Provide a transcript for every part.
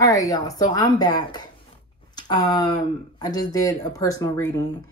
All right, y'all. So I'm back. I just did a personal reading.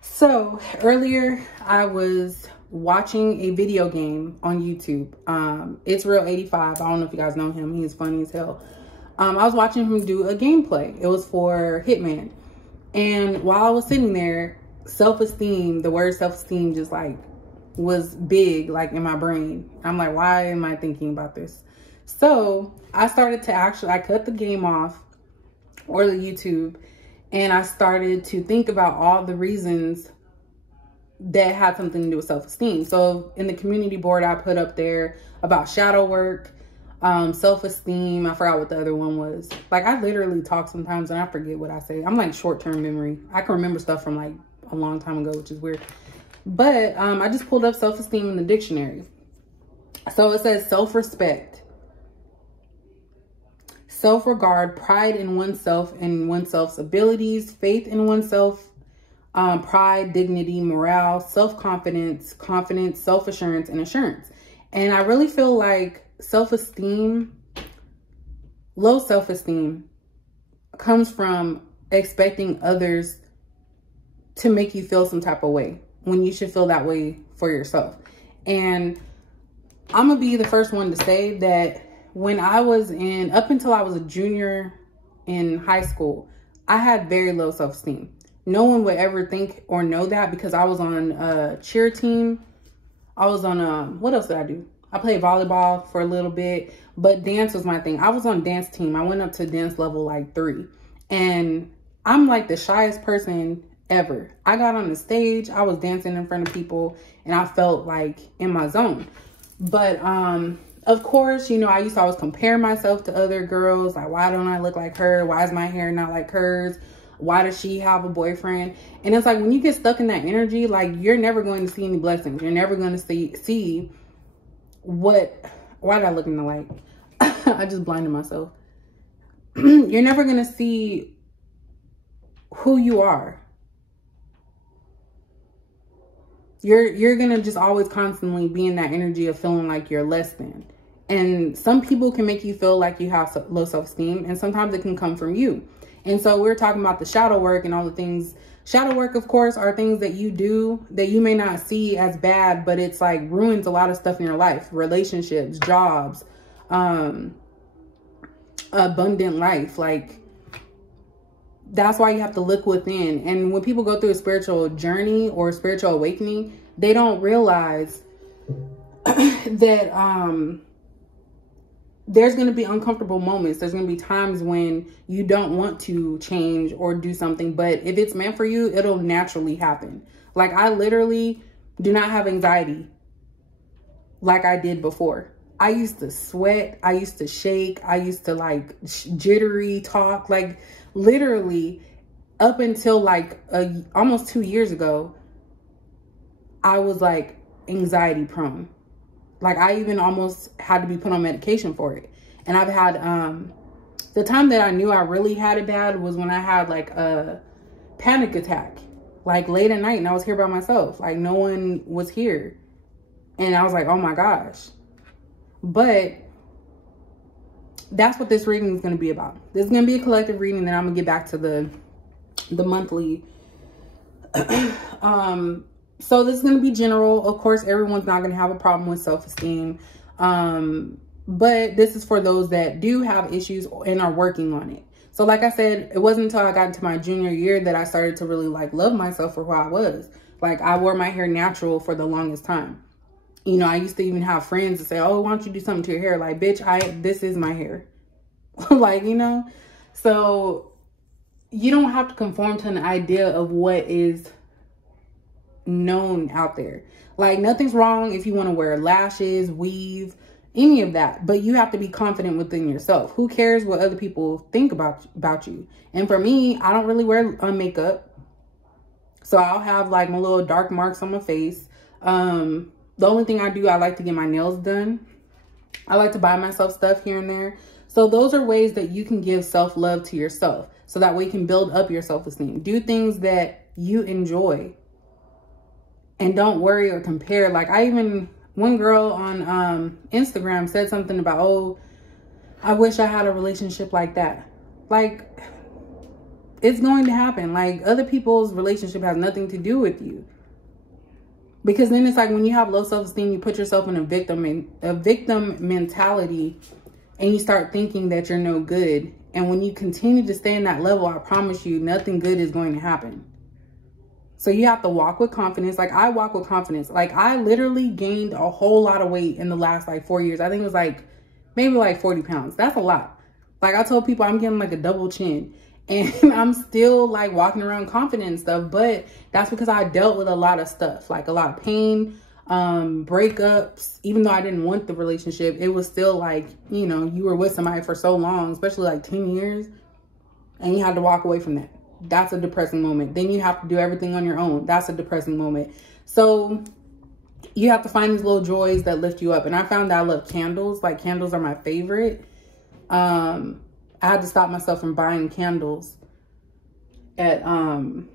So earlier I was watching a video game on YouTube. It's Real 85. I don't know if you guys know him. He's funny as hell. I was watching him do a gameplay. It was for Hitman. And while I was sitting there, self-esteem, the word self-esteem just like was big, like in my brain. I'm like, why am I thinking about this? So I started to I cut the game off or the YouTube, and I started to think about all the reasons that had something to do with self-esteem. So in the community board, I put up there about shadow work, self-esteem. I forgot what the other one was. Like, I literally talk sometimes and I forget what I say. I'm like short-term memory. I can remember stuff from like a long time ago, which is weird. But I just pulled up self-esteem in the dictionary. So it says self-respect, self-regard, pride in oneself and oneself's abilities, faith in oneself, pride, dignity, morale, self-confidence, confidence, self-assurance, and assurance. And I really feel like self-esteem, low self-esteem comes from expecting others to make you feel some type of way when you should feel that way for yourself. And I'm gonna be the first one to say that when I was up until I was a junior in high school, I had very low self-esteem. No one would ever think or know that because I was on a cheer team. I was on what else did I do? I played volleyball for a little bit, but dance was my thing. I was on dance team. I went up to dance level like 3. And I'm like the shyest person ever. I got on the stage, I was dancing in front of people, and I felt like in my zone. But of course, you know, I used to always compare myself to other girls. Like, why don't I look like her? Why is my hair not like hers? Why does she have a boyfriend? And it's like, when you get stuck in that energy, like, you're never going to see any blessings. You're never going to see why did I look in the light? I just blinded myself. You're never going to see who you are. You're going to just always constantly be in that energy of feeling like you're less than. And some people can make you feel like you have low self-esteem, and sometimes it can come from you. And so we're talking about the shadow work and all the things. Shadow work, of course, are things that you do that you may not see as bad, but it's like ruins a lot of stuff in your life. Relationships, jobs, abundant life. Like, that's why you have to look within. And when people go through a spiritual journey or spiritual awakening, they don't realize that there's going to be uncomfortable moments. There's going to be times when you don't want to change or do something, but if it's meant for you, it'll naturally happen. Like, I literally do not have anxiety like I did before. I used to sweat. I used to shake. I used to like jittery talk. Like, literally up until like almost 2 years ago, I was like anxiety prone. Like, I even almost had to be put on medication for it. And I've had, the time that I knew I really had it bad was when I had like a panic attack, like late at night, and I was here by myself. Like, no one was here. And I was like, oh my gosh. But that's what this reading is going to be about. This is going to be a collective reading, then I'm going to get back to the monthly. So this is going to be general. Of course, everyone's not going to have a problem with self-esteem. But this is for those that do have issues and are working on it. So like I said, it wasn't until I got into my junior year that I started to really like love myself for who I was. Like, I wore my hair natural for the longest time. You know, I used to even have friends that say, oh, why don't you do something to your hair? Like, bitch, this is my hair. Like, you know, so you don't have to conform to an idea of what is known out there. Like, nothing's wrong if you want to wear lashes, weave, any of that, but you have to be confident within yourself. Who cares what other people think about you? And for me, I don't really wear makeup, so I'll have like my little dark marks on my face. The only thing I do, I like to get my nails done. I like to buy myself stuff here and there. So those are ways that you can give self-love to yourself, so that way you can build up your self-esteem. Do things that you enjoy and don't worry or compare. Like, one girl on Instagram said something about, oh, I wish I had a relationship like that. Like, it's going to happen. Like, other people's relationship has nothing to do with you. Because then it's like when you have low self-esteem, you put yourself in a victim mentality, and you start thinking that you're no good. And when you continue to stay in that level, I promise you, nothing good is going to happen. So you have to walk with confidence. Like, I walk with confidence. Like, I literally gained a whole lot of weight in the last like 4 years. I think it was like maybe like 40 pounds. That's a lot. Like, I told people I'm getting like a double chin. And I'm still like walking around confident and stuff, but that's because I dealt with a lot of stuff, like a lot of pain, breakups. Even though I didn't want the relationship, it was still like, you know, you were with somebody for so long, especially like 10 years, and you had to walk away from that. That's a depressing moment. Then you have to do everything on your own. That's a depressing moment. So you have to find these little joys that lift you up. And I found that I love candles. Like, candles are my favorite. I had to stop myself from buying candles at, I'm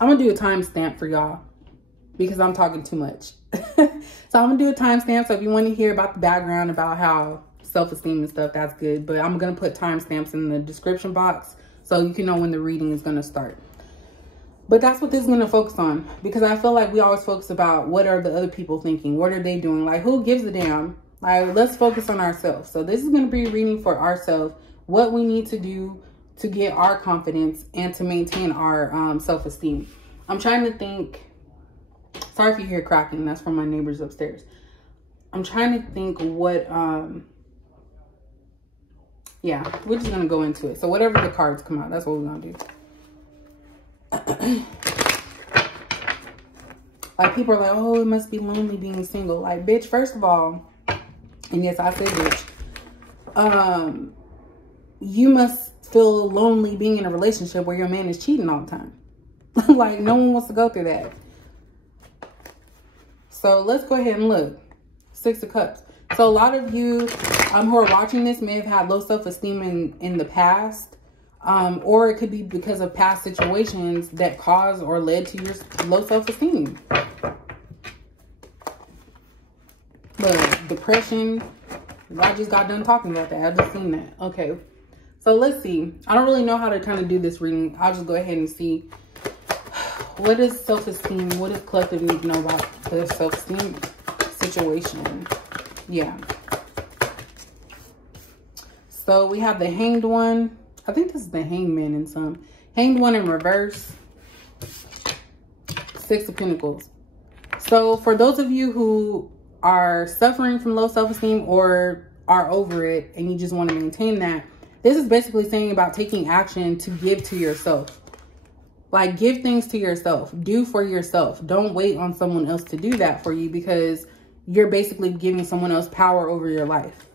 going to do a timestamp for y'all because I'm talking too much. So I'm going to do a timestamp. So if you want to hear about the background about how self-esteem and stuff, that's good. But I'm going to put timestamps in the description box so you can know when the reading is going to start. But that's what this is going to focus on, because I feel like we always focus about what are the other people thinking? What are they doing? Like, who gives a damn? Like, let's focus on ourselves. So this is going to be a reading for ourselves, what we need to do to get our confidence and to maintain our self-esteem. I'm trying to think. Sorry if you hear cracking. That's from my neighbors upstairs. I'm trying to think what, yeah, we're just going to go into it. So whatever the cards come out, that's what we're going to do. Like, people are like, oh, it must be lonely being single. Like, bitch, first of all, and yes, I said bitch, you must feel lonely being in a relationship where your man is cheating all the time. Like, no one wants to go through that. So let's go ahead and look. 6 of Cups. So a lot of you who are watching this may have had low self-esteem in the past. Or it could be because of past situations that caused or led to your low self-esteem. But depression, I just got done talking about that. I just seen that. Okay. So let's see. I don't really know how to kind of do this reading. I'll just go ahead and see. What is self-esteem? What does collective need to know about the self-esteem situation? Yeah. So we have the Hanged One. I think this is the Hangman in some. Hanged One in reverse. 6 of Pentacles. So for those of you who are suffering from low self-esteem or are over it and you just want to maintain that, this is basically saying about taking action to give to yourself. Like, give things to yourself. Do for yourself. Don't wait on someone else to do that for you, because you're basically giving someone else power over your life.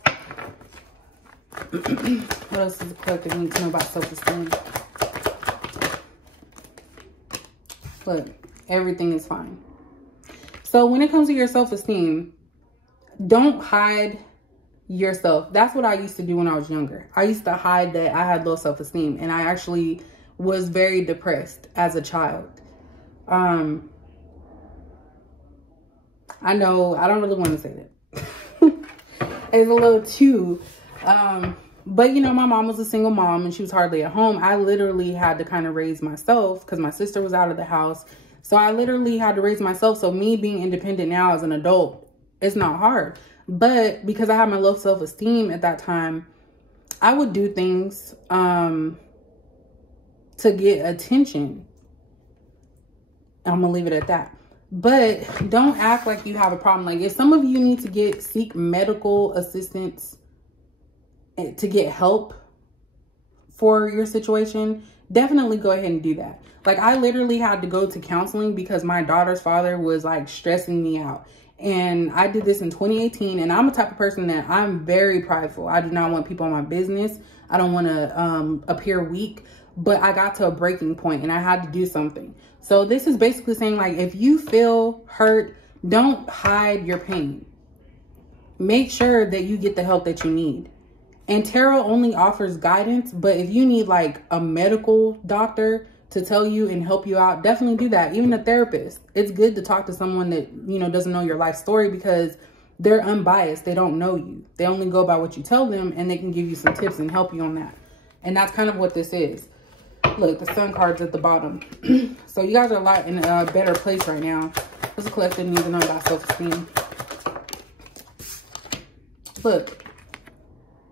What else does the collective need to know about self-esteem? Look, everything is fine. So when it comes to your self-esteem, don't hide yourself. That's what I used to do when I was younger. I used to hide that I had low self-esteem, and I actually was very depressed as a child. I know I don't really want to say that. It's a little too, but you know, my mom was a single mom and she was hardly at home. I literally had to kind of raise myself because my sister was out of the house. So I literally had to raise myself. So me being independent now as an adult, it's not hard. But because I had my low self-esteem at that time, I would do things to get attention. I'm gonna leave it at that. But don't act like you have a problem. Like, if some of you need to seek medical assistance to get help for your situation, definitely go ahead and do that. Like, I literally had to go to counseling because my daughter's father was like stressing me out. And I did this in 2018. And I'm the type of person that I'm very prideful. I do not want people in my business. I don't want to appear weak. But I got to a breaking point and I had to do something. So this is basically saying, like, if you feel hurt, don't hide your pain. Make sure that you get the help that you need. And tarot only offers guidance, but if you need like a medical doctor to tell you and help you out, definitely do that. Even a therapist. It's good to talk to someone that, you know, doesn't know your life story, because they're unbiased. They don't know you. They only go by what you tell them, and they can give you some tips and help you on that. And that's kind of what this is. Look, the sun card's at the bottom. So you guys are a lot in a better place right now. This is collective needs and unbound self-esteem. Look,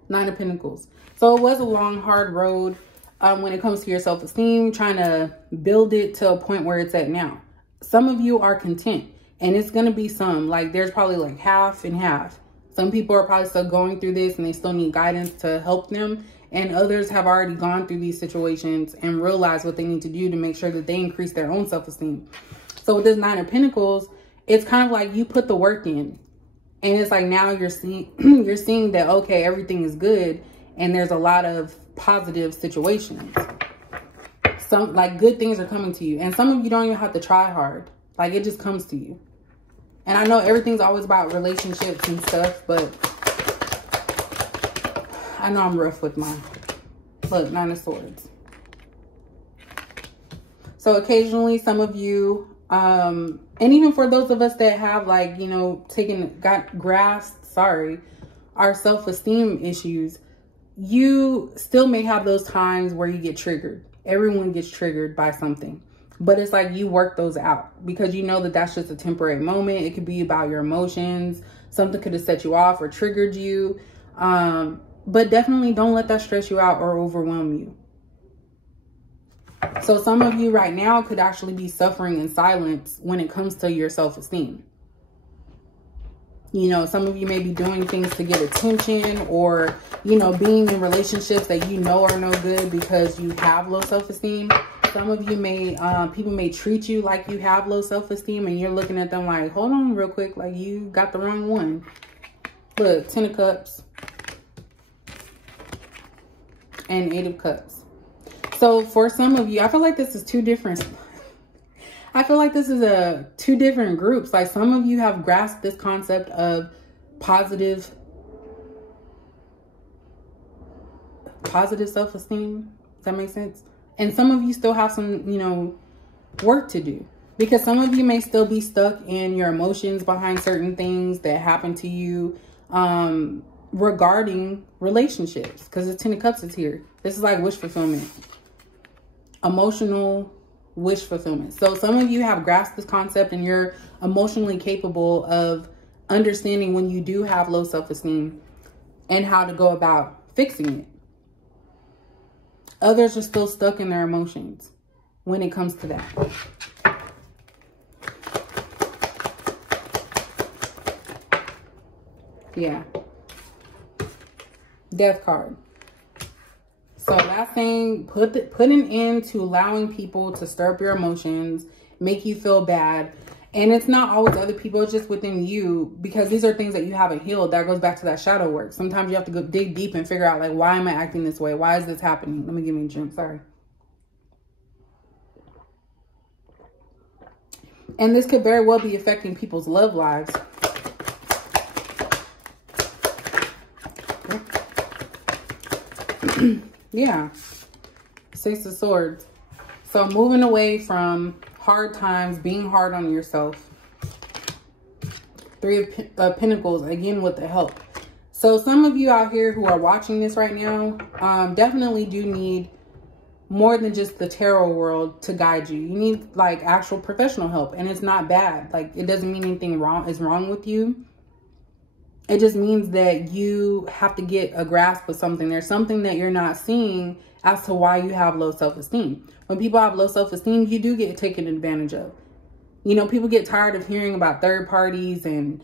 9 of Pentacles. So it was a long, hard road when it comes to your self-esteem, trying to build it to a point where it's at now. Some of you are content, and it's going to be some. Like, there's probably like half and half. Some people are probably still going through this, and they still need guidance to help them. And others have already gone through these situations and realized what they need to do to make sure that they increase their own self-esteem. So with this 9 of Pentacles, it's kind of like you put the work in. And it's like now you're seeing that, okay, everything is good. And there's a lot of positive situations. Some like good things are coming to you. And some of you don't even have to try hard. Like it just comes to you. And I know everything's always about relationships and stuff, but I know I'm rough with mine. Look, 9 of Swords. So occasionally some of you, and even for those of us that have like, you know, grasped our self-esteem issues, you still may have those times where you get triggered. Everyone gets triggered by something. But it's like you work those out because you know that that's just a temporary moment. It could be about your emotions. Something could have set you off or triggered you. But definitely don't let that stress you out or overwhelm you. So some of you right now could actually be suffering in silence when it comes to your self-esteem. You know, some of you may be doing things to get attention or, you know, being in relationships that you know are no good because you have low self-esteem. Some of you may, people may treat you like you have low self-esteem and you're looking at them like, hold on real quick, like you got the wrong one. Look, 10 of Cups and 8 of Cups. So for some of you, I feel like this is two different groups. Like some of you have grasped this concept of positive self-esteem. Does that make sense? And some of you still have some, you know, work to do. Because some of you may still be stuck in your emotions behind certain things that happen to you regarding relationships. Because the 10 of Cups is here. This is like wish fulfillment. Emotional wish fulfillment. So some of you have grasped this concept and you're emotionally capable of understanding when you do have low self-esteem and how to go about fixing it. Others are still stuck in their emotions when it comes to that. Yeah. Death card. So that's saying put an end to allowing people to stir up your emotions, make you feel bad. And it's not always other people, it's just within you, because these are things that you haven't healed. That goes back to that shadow work. Sometimes you have to go dig deep and figure out, like, why am I acting this way? Why is this happening? Let me give me a drink. Sorry. And this could very well be affecting people's love lives. Yeah. 6 of Swords. So moving away from hard times, being hard on yourself. 3 of Pentacles, again with the help. So some of you out here who are watching this right now, definitely do need more than just the tarot world to guide you. You need like actual professional help, and it's not bad. Like it doesn't mean anything is wrong with you. It just means that you have to get a grasp of something. There's something that you're not seeing as to why you have low self-esteem. When people have low self-esteem, you do get taken advantage of. You know, people get tired of hearing about third parties and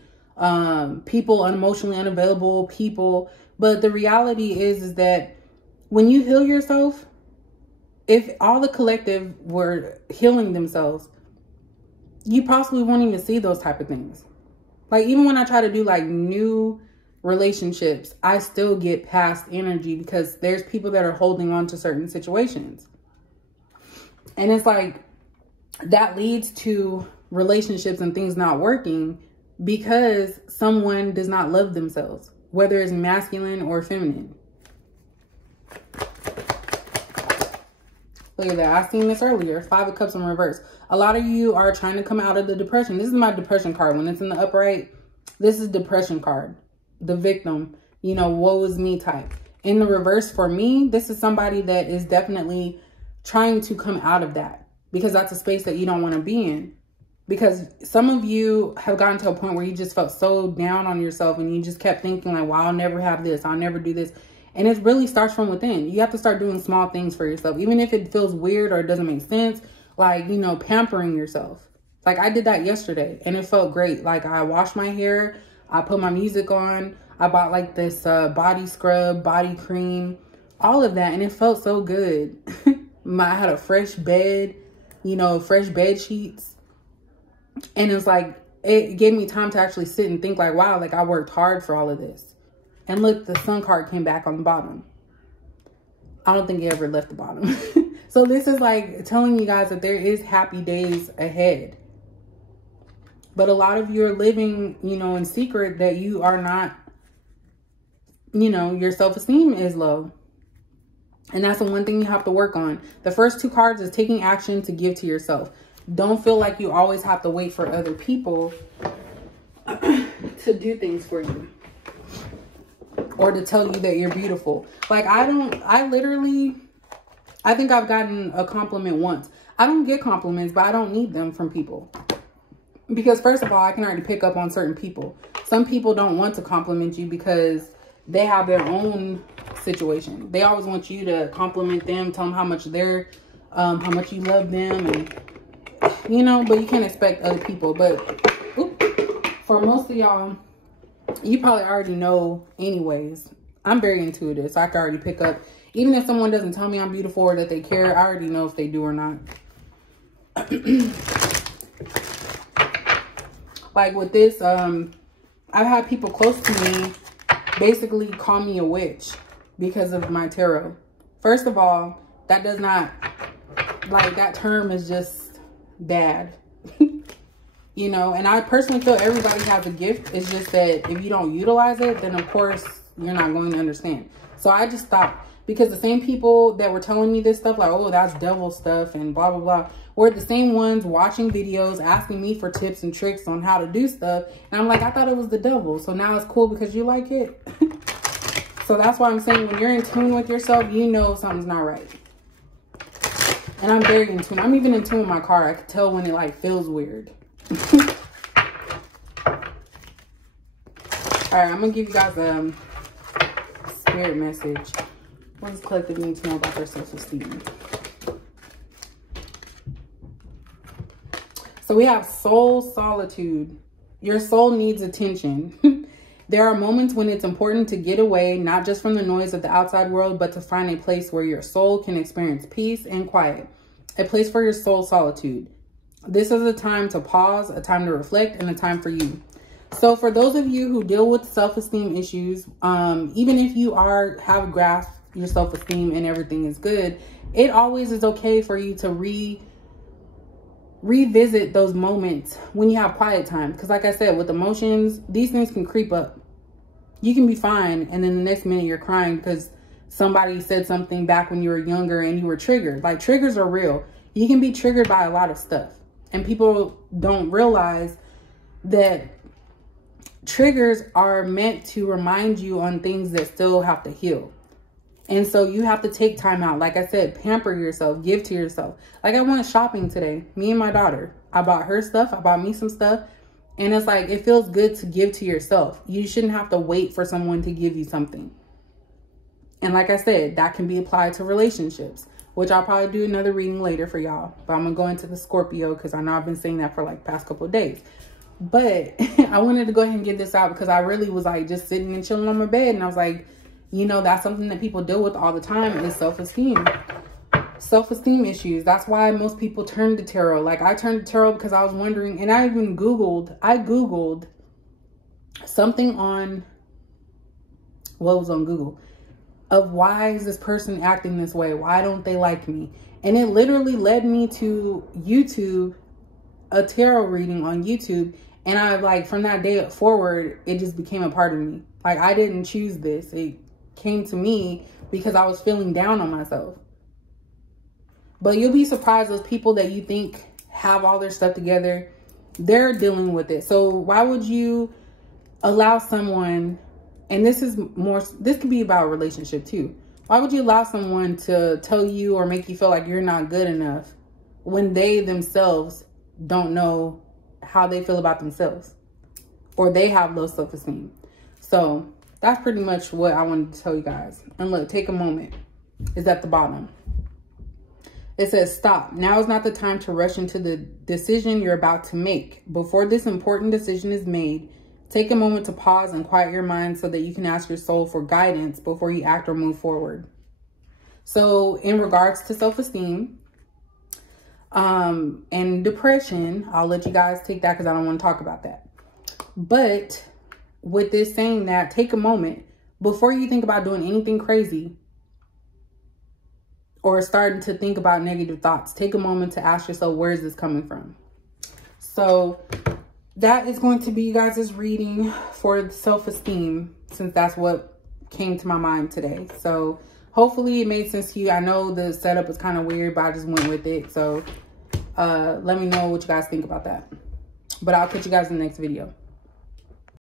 people emotionally unavailable people. But the reality is that when you heal yourself, if all the collective were healing themselves, you possibly won't even see those type of things. Like even when I try to do like new relationships, I still get past energy because there's people that are holding on to certain situations. And it's like that leads to relationships and things not working because someone does not love themselves, whether it's masculine or feminine. Look at that. I seen this earlier. 5 of Cups in reverse. A lot of you are trying to come out of the depression. This is my depression card. When it's in the upright, This is depression card. The victim, you know, woe is me type. In the reverse for me, this is somebody that is definitely trying to come out of that, because that's a space that you don't want to be in. Because some of you have gotten to a point where you just felt so down on yourself and you just kept thinking like, well, I'll never have this. I'll never do this. And it really starts from within. You have to start doing small things for yourself. Even if it feels weird or it doesn't make sense, like, you know, pampering yourself. Like I did that yesterday and it felt great. Like I washed my hair. I put my music on. I bought like this body scrub, body cream, all of that. And it felt so good. I had a fresh bed, you know, fresh bed sheets. And it's like, it gave me time to actually sit and think like, wow, like I worked hard for all of this. And look, the sun card came back on the bottom. I don't think it ever left the bottom. So this is like telling you guys that there is happy days ahead. But a lot of you are living, you know, in secret that you are not, you know, your self-esteem is low. And that's the one thing you have to work on. The first two cards is taking action to give to yourself. Don't feel like you always have to wait for other people to do things for you. Or to tell you that you're beautiful. Like I think I've gotten a compliment once. I don't get compliments, but I don't need them from people. Because first of all, I can already pick up on certain people. Some people don't want to compliment you because they have their own situation. They always want you to compliment them, tell them how much how much you love them, and you know, but you can't expect other people. But for most of y'all, you probably already know anyways. I'm very intuitive, so I can already pick up. Even if someone doesn't tell me I'm beautiful or that they care, I already know if they do or not. Like with this, I've had people close to me basically call me a witch because of my tarot. First of all, that does not, like, that term is just bad. You know, and I personally feel everybody has a gift. It's just that if you don't utilize it, then of course you're not going to understand. So I just stopped, because the same people that were telling me this stuff, like, oh, that's devil stuff and blah, blah, blah, were the same ones watching videos, asking me for tips and tricks on how to do stuff. And I'm like, I thought it was the devil. So now it's cool because you like it. So that's why I'm saying when you're in tune with yourself, you know something's not right. And I'm very in tune. I'm even in tune with my car. I can tell when it like feels weird. All right, I'm gonna give you guys a spirit message. What does collective need to know about their self-esteem? So we have soul solitude. Your soul needs attention. There are moments when it's important to get away, not just from the noise of the outside world, but to find a place where your soul can experience peace and quiet. A place for your soul solitude. This is a time to pause, a time to reflect, and a time for you. So for those of you who deal with self-esteem issues, even if you have grasped your self-esteem and everything is good, it always is okay for you to revisit those moments when you have quiet time. Because like I said, with emotions, these things can creep up. You can be fine, and then the next minute you're crying because somebody said something back when you were younger and you were triggered. Like, triggers are real. You can be triggered by a lot of stuff. And people don't realize that triggers are meant to remind you on things that still have to heal. And so you have to take time out. Like I said, pamper yourself, give to yourself. Like I went shopping today, me and my daughter. I bought her stuff, I bought me some stuff. And it's like, it feels good to give to yourself. You shouldn't have to wait for someone to give you something. And like I said, that can be applied to relationships, which I'll probably do another reading later for y'all. But I'm going to go into the Scorpio because I know I've been saying that for like past couple of days. But I wanted to go ahead and get this out because I really was like just sitting and chilling on my bed. And I was like, you know, that's something that people deal with all the time is self-esteem. Self-esteem issues. That's why most people turn to tarot. Like I turned to tarot because I was wondering, and I Googled something on, what was on Google, of why is this person acting this way? Why don't they like me? And it literally led me to YouTube, a tarot reading on YouTube. And I like, from that day forward, it just became a part of me. Like I didn't choose this. It came to me because I was feeling down on myself. But you'll be surprised, those people that you think have all their stuff together, they're dealing with it. So why would you allow someone, and this could be about a relationship too. Why would you allow someone to tell you or make you feel like you're not good enough when they themselves don't know how they feel about themselves, or they have low self-esteem? So that's pretty much what I wanted to tell you guys. And look, take a moment. It's at the bottom. It says, stop. Now is not the time to rush into the decision you're about to make. Before this important decision is made, take a moment to pause and quiet your mind so that you can ask your soul for guidance before you act or move forward. So in regards to self-esteem and depression, I'll let you guys take that because I don't want to talk about that. But with this saying that, take a moment before you think about doing anything crazy or starting to think about negative thoughts. Take a moment to ask yourself, where is this coming from? So that is going to be you guys' reading for self-esteem, since that's what came to my mind today. So hopefully it made sense to you. I know the setup is kind of weird, but I just went with it. So let me know what you guys think about that. But I'll catch you guys in the next video.